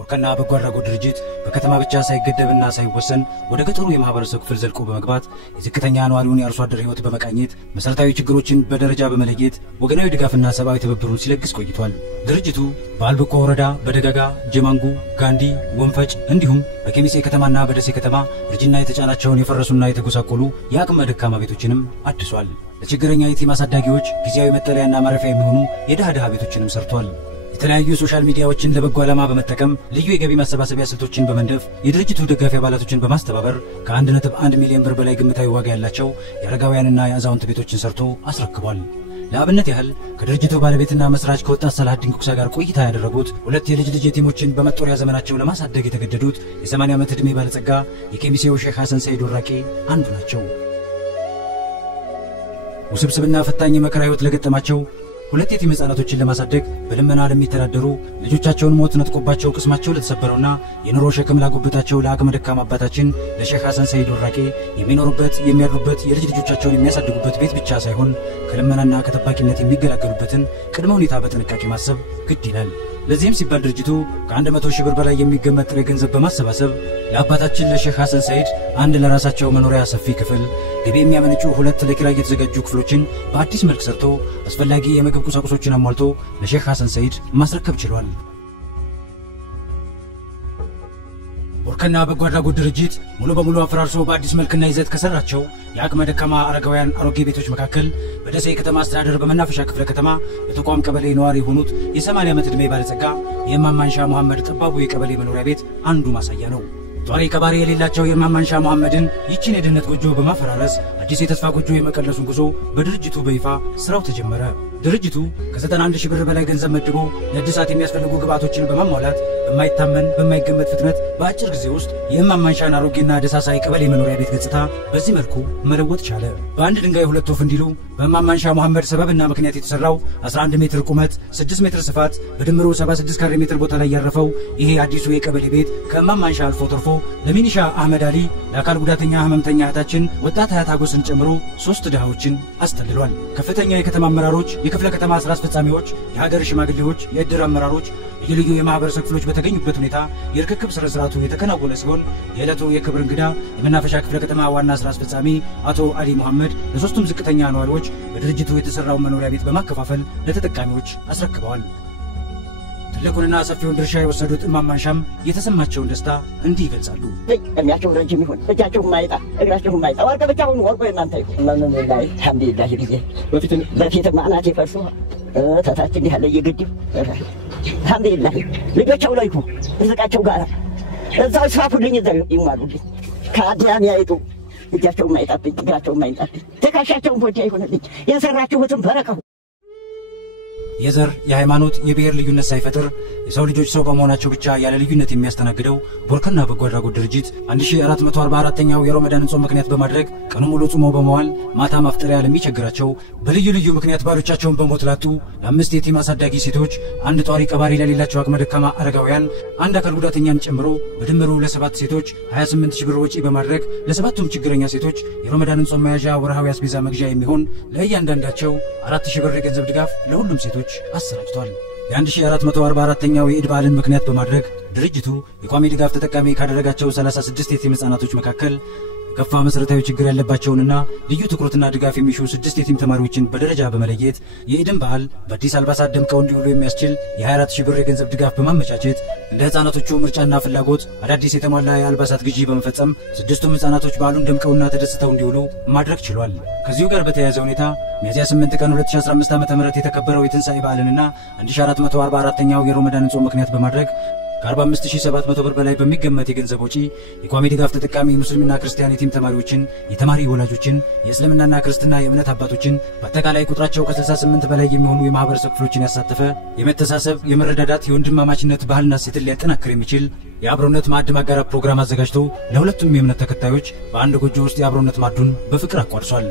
ቦርከና በጎ አድራጎት ድርጅት በከተማ ብቻ ሳይገደብና ሳይወሰን ወደ ገጠሩ የማህበረሰብ ክፍል ዘልቆ በመግባት የዝቅተኛ ነዋሪውን የአርሶ አደር ህይወት በመቃኘት መሰረታዊ ችግሮችን በደረጃ በመለየት ወገናዊ ድጋፍና ሰብአዊ ትብብሩን ሲለግስ ቆይቷል። ድርጅቱ በአልብኮ ወረዳ በደጋጋ ጀማንጉ ጋንዲ ወንፈጭ እንዲሁም በኬሚሴ ከተማና በደሴ ከተማ እርጅና የተጫናቸውን የፈረሱና የተጎሳቆሉ የአቅመ ደካማ ቤቶችንም አድሷል። ለችግረኛ የቲም አሳዳጊዎች ጊዜያዊ መጠለያና ማረፊያ የሚሆኑ የድሃ ቤቶችንም ሰርቷል። የተለያዩ ሶሻል ሚዲያዎችን ለበጎ ዓላማ በመጠቀም ልዩ የገቢ ማሰባሰቢያ ስልቶችን በመንደፍ የድርጅቱ ደጋፊ አባላቶችን በማስተባበር ከ1.1 ሚሊዮን ብር በላይ ግምታዊ ዋጋ ያላቸው የአረጋውያንና የአዛውንት ቤቶችን ሰርቶ አስረክቧል። ለአብነት ያህል ከድርጅቱ ባለቤትና መስራች ከወጣት ሰላሀዲን ኩክሳ ጋር ቆይታ ያደረጉት ሁለት የልጅ የቲሞችን በመጦሪያ ዘመናቸው ለማሳደግ የተገደዱት የ80 ዓመት ዕድሜ ባለጸጋ የኬሚሴው ሼህ ሐሰን ሰይድ ወራቄ አንዱ ናቸው። ውስብስብና ፈታኝ የመከራ ህይወት ለገጠማቸው ሁለት የቲም ህፃናቶችን ለማሳደግ በልመና ለሚተዳደሩ ልጆቻቸውን ሞት ነጥቆባቸው ቅስማቸው ለተሰበረውና የኑሮ ሸክም ላጎበጣቸው ለአቅመ ደካማ አባታችን ለሼህ ሐሰን ሰይድ ወራቄ የሚኖሩበት የሚያድሩበት የልጅ ልጆቻቸውን የሚያሳድጉበት ቤት ብቻ ሳይሆን ከልመናና ከጠባቂነት የሚገላገሉበትን ቅድመ ሁኔታ በጥንቃቄ ማሰብ ግድ ይላል። ለዚህም ሲባል ድርጅቱ ከ100 ሺህ ብር በላይ የሚገመት ጥሬ ገንዘብ በማሰባሰብ ለአባታችን ለሼህ ሐሰን ሰይድ አንድ ለራሳቸው መኖሪያ ሰፊ ክፍል ገቢ የሚያመነጩ ሁለት ለኪራይ የተዘጋጁ ክፍሎችን በአዲስ መልክ ሰርቶ አስፈላጊ የምግብ ቁሳቁሶችን አሟልቶ ለሼህ ሐሰን ሰይድ ማስረከብ ችሏል። ቦርከና በጎ አድራጎት ድርጅት ሙሉ በሙሉ አፈራርሶ በአዲስ መልክና ይዘት ከሰራቸው የአቅመ ደካማ አረጋውያን አሮጌ ቤቶች መካከል በደሴ ከተማ አስተዳደር በመናፈሻ ክፍለ ከተማ በተቋም ቀበሌ ነዋሪ የሆኑት የ80 ዓመት ዕድሜ ባለጸጋ የማማንሻ መሐመድ ጠባቡ የቀበሌ መኖሪያ ቤት አንዱ ማሳያ ነው። ጧሪ ቀባሪ የሌላቸው የማማንሻ መሐመድን ይህችን የድህነት ጎጆ በማፈራረስ አዲስ የተስፋ ጎጆ የመቀለሱን ጉዞ በድርጅቱ በይፋ ስራው ተጀመረ። ድርጅቱ ከ91 ሺህ ብር በላይ ገንዘብ መድቦ ለእድሳት የሚያስፈልጉ ግብዓቶችን በማሟላት በማይታመን በማይገመት ፍጥነት በአጭር ጊዜ ውስጥ የማማንሻን አሮጌና ደሳሳ የቀበሌ መኖሪያ ቤት ገጽታ በዚህ መልኩ መለወጥ ቻለ። በአንድ ድንጋይ ሁለት ወፍ እንዲሉ በማማንሻ መሐመድ ሰበብና ምክንያት የተሰራው 11 ሜትር ቁመት 6 ሜትር ስፋት በድምሩ 76 ካሬ ሜትር ቦታ ላይ ያረፈው ይሄ አዲሱ የቀበሌ ቤት ከማማንሻ አልፎ ተርፎ ለሚኒሻ አህመድ አሊ ለአካል ጉዳተኛ ህመምተኛ እህታችን ወጣት ሀያት አጎስን ጨምሮ 3 ድሃዎችን አስተልሏል። ከፍተኛ የከተማ አመራሮች፣ የክፍለ ከተማ ስራ አስፈጻሚዎች፣ የሀገር ሽማግሌዎች፣ የእድር አመራሮች፣ የልዩ የማህበረሰብ ክፍሎች በተገኙበት ሁኔታ የርክክብ ስነ ስርዓቱ የተከናወነ ሲሆን የዕለቱ የክብር እንግዳ የመናፈሻ ክፍለ ከተማ ዋና ስራ አስፈጻሚ አቶ አሊ መሐመድ ለሶስቱም ዝቅተኛ ነዋሪዎች በድርጅቱ የተሰራውን መኖሪያ ቤት በማከፋፈል ለተጠቃሚዎች አስረክበዋል። ትልቁንና ሰፊውን ድርሻ የወሰዱት ማማንሻም የተሰማቸውን ደስታ እንዲህ ይገልጻሉ። እሚያቸው ረጅም ይሁን እጃቸው ማይጣ እግራቸው ማይጣ ወርቀ ብቻ ሁሉ ወርቆ እናንተ አልሐምዱሊላህ አልሐምዱሊላህ ቢዜ በፊት ማናት ይፈርሱ ተታች እንዲህ ያለ የግድብ አልሐምዱሊላህ ልጆቻው ላይ ይሁን እዝቃቸው ጋር እዛው ይስፋፉልኝ እዛው ይሟሉልኝ ከአዲያም ያይጡ እጃቸው ማይጣብኝ እግራቸው ማይጣብኝ ተካሻቸውን ቦጃ ይሆንልኝ የሰራችሁትን በረከው። የዘር የሃይማኖት የብሔር ልዩነት ሳይፈጥር የሰው ልጆች ሰው በመሆናቸው ብቻ ያለ ልዩነት የሚያስተናግደው ቦርከና በጎ አድራጎት ድርጅት 1444ኛው የረመዳን ጾም ምክንያት በማድረግ ቀኑ ሙሉ ጾሞ በመዋል ማታ ማፍጠሪያ ለሚቸግራቸው በልዩ ልዩ ምክንያት ባሎቻቸውን በሞት ላጡ ለ5 የቲም አሳዳጊ ሴቶች፣ አንድ ጧሪ ቀባሪ ለሌላቸው አቅመ ደካማ አረጋውያን፣ አንድ አካል ጉዳተኛን ጨምሮ በድምሩ ለ7 ሴቶች 28 ሺህ ብር ወጪ በማድረግ ለሰባቱም ችግረኛ ሴቶች የረመዳን ጾም መያዣ ወርሃዊ አስቤዛ መግዣ የሚሆን ለእያንዳንዳቸው 4000 ብር የገንዘብ ድጋፍ ለሁሉም ሴቶች አሰራጭቷል። የ1444ኛው የኢድ በዓልን ምክንያት በማድረግ ድርጅቱ የቋሚ ድጋፍ ተጠቃሚ ካደረጋቸው 36 የቲም ህፃናቶች መካከል ከፋ መሰረታዊ ችግር ያለባቸውንና ልዩ ትኩረትና ድጋፍ የሚሹ 6 የቲም ተማሪዎችን በደረጃ በመለየት የኢድን በዓል በአዲስ አልባሳት ደምቀው እንዲውሉ የሚያስችል የ24000 ብር የገንዘብ ድጋፍ በማመቻቸት እንደ ህፃናቶቹ ምርጫና ፍላጎት አዳዲስ የተሟላ የአልባሳት ግዢ በመፈጸም 6ቱም ህፃናቶች በዓሉን ደምቀውና ተደስተው እንዲውሉ ማድረግ ችሏል። ከዚሁ ጋር በተያያዘ ሁኔታ ሚያዝያ 8 ቀን 2015 ዓ.ም የተከበረው የትንሳኤ በዓልንና 1444ኛው የረመዳን ጾም ምክንያት በማድረግ ከ45700 ብር በላይ በሚገመት የገንዘብ ወጪ የቋሚ ድጋፍ ተጠቃሚ ሙስሊምና ክርስቲያን የቲም ተማሪዎችን፣ የተማሪ ወላጆችን፣ የእስልምናና ክርስትና የእምነት አባቶችን በአጠቃላይ ቁጥራቸው ከ68 በላይ የሚሆኑ የማህበረሰብ ክፍሎችን ያሳተፈ የመተሳሰብ የመረዳዳት የወንድማማችነት ባህልና እሴትን ሊያጠናክር የሚችል የአብሮነት ማዕድ ማጋራት ፕሮግራም አዘጋጅቶ ለሁለቱም የእምነት ተከታዮች በአንድ ጎጆ ውስጥ የአብሮነት ማዕዱን በፍቅር አቋርሷል።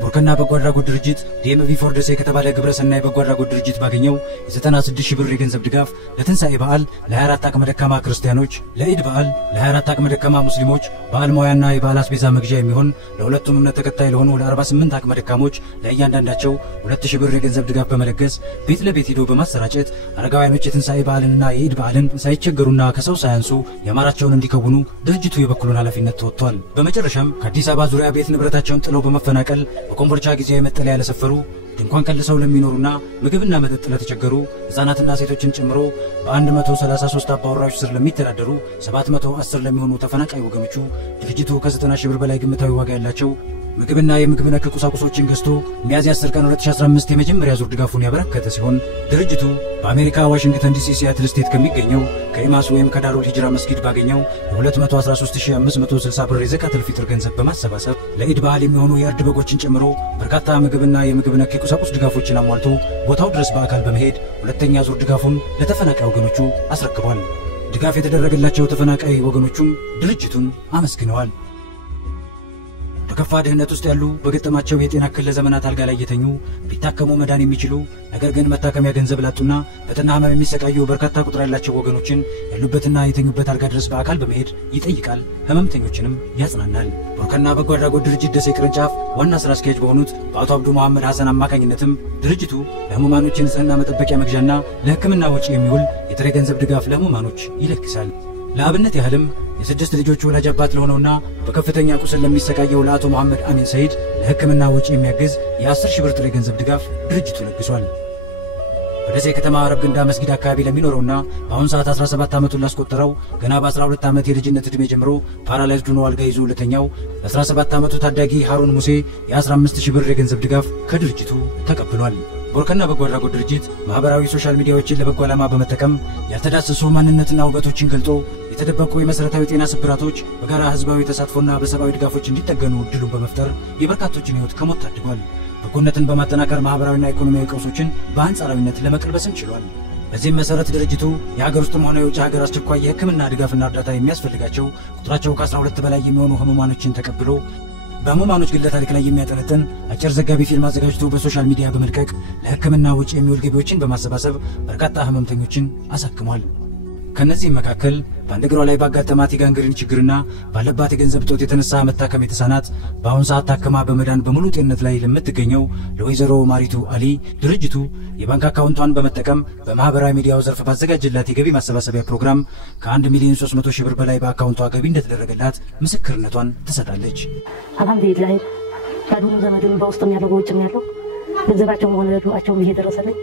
ቦርከና በጎ አድራጎት ድርጅት ዲኤምቪ ፎር ደሴ ከተባለ ግብረሰናይ በጎ አድራጎት ድርጅት ባገኘው የ96,000 ብር የገንዘብ ድጋፍ ለትንሳኤ በዓል ለ24 አቅመ ደካማ ክርስቲያኖች፣ ለኢድ በዓል ለ24 አቅመ ደካማ ሙስሊሞች በዓል ሞያና የበዓል አስቤዛ መግዣ የሚሆን ለሁለቱም እምነት ተከታይ ለሆኑ ለ48 አቅመ ደካሞች ለእያንዳንዳቸው 2,000 ብር የገንዘብ ድጋፍ በመለገስ ቤት ለቤት ሄዶ በማሰራጨት አረጋውያኖች የትንሳኤ በዓልንና የኢድ በዓልን ሳይቸገሩና ከሰው ሳያንሱ ያማራቸውን እንዲከውኑ ድርጅቱ የበኩሉን ኃላፊነት ተወጥቷል። በመጨረሻም ከአዲስ አበባ ዙሪያ ቤት ንብረታቸውን ጥለው በመፈናቀል በኮምቦልቻ ጊዜያዊ መጠለያ ለሰፈሩ ድንኳን ቀልሰው ለሚኖሩና ምግብና መጠጥ ለተቸገሩ ሕፃናትና ሴቶችን ጨምሮ በ133 አባወራዎች ስር ለሚተዳደሩ 710 ለሚሆኑ ተፈናቃይ ወገኖቹ ድርጅቱ ከ90,000 ብር በላይ ግምታዊ ዋጋ ያላቸው ምግብና የምግብ ነክ ቁሳቁሶችን ገዝቶ ሚያዝያ 10 ቀን 2015 የመጀመሪያ ዙር ድጋፉን ያበረከተ ሲሆን ድርጅቱ በአሜሪካ ዋሽንግተን ዲሲ ሲያትል ስቴት ከሚገኘው ከኢማስ ወይም ከዳሩል ሂጅራ መስጊድ ባገኘው የ213,560 ብር የዘካተል ፊጥር ገንዘብ በማሰባሰብ ለኢድ በዓል የሚሆኑ የእርድ በጎችን ጨምሮ በርካታ ምግብና የምግብ ነክ ቁሳቁስ ድጋፎችን አሟልቶ ቦታው ድረስ በአካል በመሄድ ሁለተኛ ዙር ድጋፉን ለተፈናቃይ ወገኖቹ አስረክቧል። ድጋፍ የተደረገላቸው ተፈናቃይ ወገኖቹም ድርጅቱን አመስግነዋል። በከፋ ድህነት ውስጥ ያሉ በገጠማቸው የጤና እክል ለዘመናት አልጋ ላይ የተኙ ቢታከሙ መዳን የሚችሉ ነገር ግን መታከሚያ ገንዘብ ላጡና በጠና ህመም የሚሰቃዩ በርካታ ቁጥር ያላቸው ወገኖችን ያሉበትና የተኙበት አልጋ ድረስ በአካል በመሄድ ይጠይቃል፣ ህመምተኞችንም ያጽናናል። ቦርከና በጎ አድራጎት ድርጅት ደሴ ቅርንጫፍ ዋና ስራ አስኪያጅ በሆኑት በአቶ አብዱ መሐመድ ሐሰን አማካኝነትም ድርጅቱ ለህሙማኖች የንጽህና መጠበቂያ መግዣና ለህክምና ወጪ የሚውል የጥሬ ገንዘብ ድጋፍ ለህሙማኖች ይለግሳል። ለአብነት ያህልም የ6 ልጆች ወላጅ አባት ለሆነውና በከፍተኛ ቁስል ለሚሰቃየው ለአቶ መሐመድ አሚን ሰይድ ለህክምና ወጪ የሚያግዝ የ10,000 ብር ጥሬ ገንዘብ ድጋፍ ድርጅቱ ለግሷል። በደሴ ከተማ አረብ ገንዳ መስጊድ አካባቢ ለሚኖረውና በአሁን ሰዓት 17 ዓመቱን ላስቆጠረው ገና በ12 ዓመት የልጅነት ዕድሜ ጀምሮ ፓራላይዝድ ሆኖ አልጋ ይዞ ለተኛው ለ17 ዓመቱ ታዳጊ ሃሩን ሙሴ የ15,000 ብር የገንዘብ ድጋፍ ከድርጅቱ ተቀብሏል። ቦርከና በጎ አድራጎት ድርጅት ማህበራዊ ሶሻል ሚዲያዎችን ለበጎ ዓላማ በመጠቀም ያልተዳሰሱ ማንነትና ውበቶችን ገልጦ የተደበቁ የመሰረታዊ ጤና ስብራቶች በጋራ ህዝባዊ ተሳትፎና በሰብአዊ ድጋፎች እንዲጠገኑ እድሉን በመፍጠር የበርካቶችን ህይወት ከሞት ታድጓል። በጎነትን በማጠናከር ማህበራዊና ኢኮኖሚያዊ ቀውሶችን በአንጻራዊነት ለመቀልበስም ችሏል። በዚህም መሰረት ድርጅቱ የሀገር ውስጥም ሆነ የውጭ ሀገር አስቸኳይ የህክምና ድጋፍና እርዳታ የሚያስፈልጋቸው ቁጥራቸው ከ12 በላይ የሚሆኑ ህሙማኖችን ተቀብሎ በህሙማኖች ግለ ታሪክ ላይ የሚያጠነጥን አጭር ዘጋቢ ፊልም አዘጋጅቶ በሶሻል ሚዲያ በመልቀቅ ለህክምና ወጪ የሚውል ገቢዎችን በማሰባሰብ በርካታ ህመምተኞችን አሳክሟል። ከነዚህም መካከል በአንድ እግሯ ላይ ባጋጠማት የጋንግሪን ችግርና ባለባት የገንዘብ እጦት የተነሳ መታከም የተሳናት በአሁን ሰዓት ታክማ በመዳን በሙሉ ጤንነት ላይ ለምትገኘው ለወይዘሮ ማሪቱ አሊ ድርጅቱ የባንክ አካውንቷን በመጠቀም በማህበራዊ ሚዲያው ዘርፍ ባዘጋጀላት የገቢ ማሰባሰቢያ ፕሮግራም ከ1,300,000 ብር በላይ በአካውንቷ ገቢ እንደተደረገላት ምስክርነቷን ትሰጣለች። አልሐምዱሊላህ ባዱኑ ዘመድም በውስጥም ያለው በውጭም ያለው ገንዘባቸውም ሆነ ዱዓቸውም እየደረሰልኝ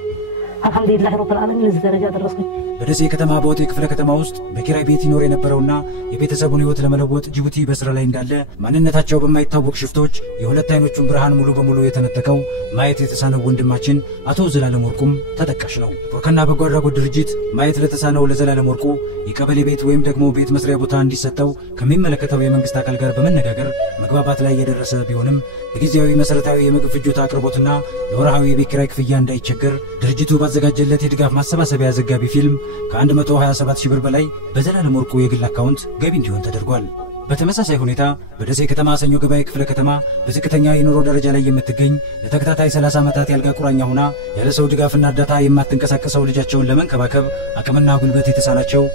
አልሐምዱሊላህ ረብል ዓለሚን ለዚህ ደረጃ ደረስኩኝ። በደሴ ከተማ በወጤ ክፍለ ከተማ ውስጥ በኪራይ ቤት ይኖር የነበረውና የቤተሰቡን ህይወት ለመለወጥ ጅቡቲ በስራ ላይ እንዳለ ማንነታቸው በማይታወቅ ሽፍቶች የሁለት አይኖቹን ብርሃን ሙሉ በሙሉ የተነጠቀው ማየት የተሳነው ወንድማችን አቶ ዘላለም ወርቁም ተጠቃሽ ነው። ቦርከና በጎ አድራጎት ድርጅት ማየት ለተሳነው ለዘላለም ወርቁ የቀበሌ ቤት ወይም ደግሞ ቤት መስሪያ ቦታ እንዲሰጠው ከሚመለከተው የመንግስት አካል ጋር በመነጋገር መግባባት ላይ የደረሰ ቢሆንም የጊዜያዊ መሰረታዊ የምግብ ፍጆታ አቅርቦትና ለወርሃዊ የቤት ኪራይ ክፍያ እንዳይቸገር ድርጅቱ ባዘጋጀለት የድጋፍ ማሰባሰቢያ ዘጋቢ ፊልም ከ127,000 ብር በላይ በዘላለም ወርቁ የግል አካውንት ገቢ እንዲሆን ተደርጓል። በተመሳሳይ ሁኔታ በደሴ ከተማ ሰኞ ገበያ ክፍለ ከተማ በዝቅተኛ የኑሮ ደረጃ ላይ የምትገኝ ለተከታታይ 30 ዓመታት ያልጋ ቁራኛ ሆና ያለ ሰው ድጋፍና እርዳታ የማትንቀሳቀሰው ልጃቸውን ለመንከባከብ አቅምና ጉልበት የተሳናቸው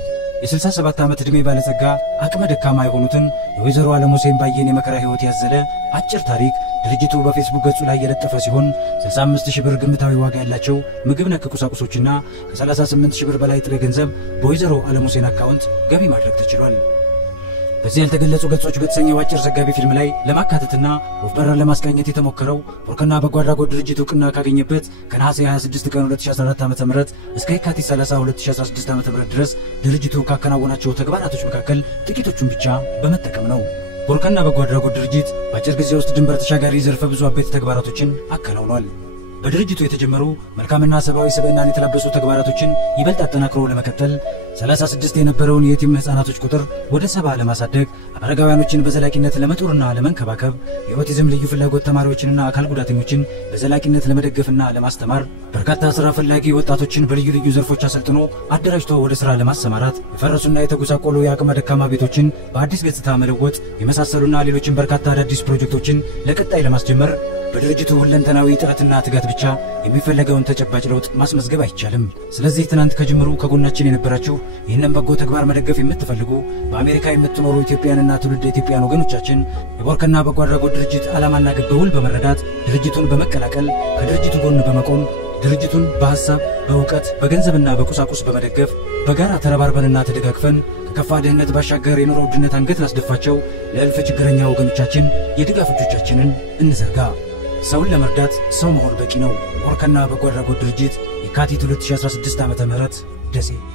የ67 ዓመት ዕድሜ ባለጸጋ አቅመ ደካማ የሆኑትን የወይዘሮ ዓለም ሁሴን ባየን የመከራ ህይወት ያዘለ አጭር ታሪክ ድርጅቱ በፌስቡክ ገጹ ላይ የለጠፈ ሲሆን 65,000 ብር ግምታዊ ዋጋ ያላቸው ምግብ ነክ ቁሳቁሶችና ከ38,000 ብር በላይ ጥሬ ገንዘብ በወይዘሮ ዓለም ሁሴን አካውንት ገቢ ማድረግ ተችሏል። በዚህ ያልተገለጹ ገጾች በተሰኘው አጭር ዘጋቢ ፊልም ላይ ለማካተትና ወፍበራን ለማስቃኘት የተሞከረው ቦርከና በጎ አድራጎት ድርጅት እውቅና ካገኘበት ከነሐሴ 26 ቀን 2014 ዓ.ም እስከ የካቲት 30 2016 ዓ.ም ድረስ ድርጅቱ ካከናወናቸው ተግባራቶች መካከል ጥቂቶቹን ብቻ በመጠቀም ነው። ቦርከና በጎ አድራጎት ድርጅት በአጭር ጊዜ ውስጥ ድንበር ተሻጋሪ ዘርፈ ብዙ አበይት ተግባራቶችን አከናውኗል። በድርጅቱ የተጀመሩ መልካምና ሰብአዊ ስብዕናን የተላበሱ ተግባራቶችን ይበልጥ አጠናክሮ ለመቀጠል 36 የነበረውን የየቲም ህፃናቶች ቁጥር ወደ 70 ለማሳደግ አረጋውያኖችን በዘላቂነት ለመጦርና ለመንከባከብ የኦቲዝም ልዩ ፍላጎት ተማሪዎችንና አካል ጉዳተኞችን በዘላቂነት ለመደገፍና ለማስተማር በርካታ ስራ ፈላጊ ወጣቶችን በልዩ ልዩ ዘርፎች አሰልጥኖ አደራጅቶ ወደ ስራ ለማሰማራት የፈረሱና የተጎሳቆሉ የአቅመ ደካማ ቤቶችን በአዲስ ገጽታ መለወጥ የመሳሰሉና ሌሎችን በርካታ አዳዲስ ፕሮጀክቶችን ለቀጣይ ለማስጀመር በድርጅቱ ሁለንተናዊ ጥረትና ትጋት ብቻ የሚፈለገውን ተጨባጭ ለውጥ ማስመዝገብ አይቻልም። ስለዚህ ትናንት ከጅምሩ ከጎናችን የነበራችሁ ይህንን በጎ ተግባር መደገፍ የምትፈልጉ በአሜሪካ የምትኖሩ ኢትዮጵያውያንና ትውልደ ኢትዮጵያውያን ወገኖቻችን የቦርከና በጎ አድራጎት ድርጅት ዓላማና ግብ በውል በመረዳት ድርጅቱን በመቀላቀል ከድርጅቱ ጎን በመቆም ድርጅቱን በሐሳብ በእውቀት በገንዘብና በቁሳቁስ በመደገፍ በጋራ ተረባርበንና ተደጋግፈን ከከፋ ድህነት ባሻገር የኑሮ ውድነት አንገት ላስደፋቸው ለእልፍ ችግረኛ ወገኖቻችን የድጋፍ እጆቻችንን እንዘርጋ። ሰውን ለመርዳት ሰው መሆን በቂ ነው። ቦርከና በጎ አድራጎት ድርጅት የካቲት 2016 ዓ.ም ደሴ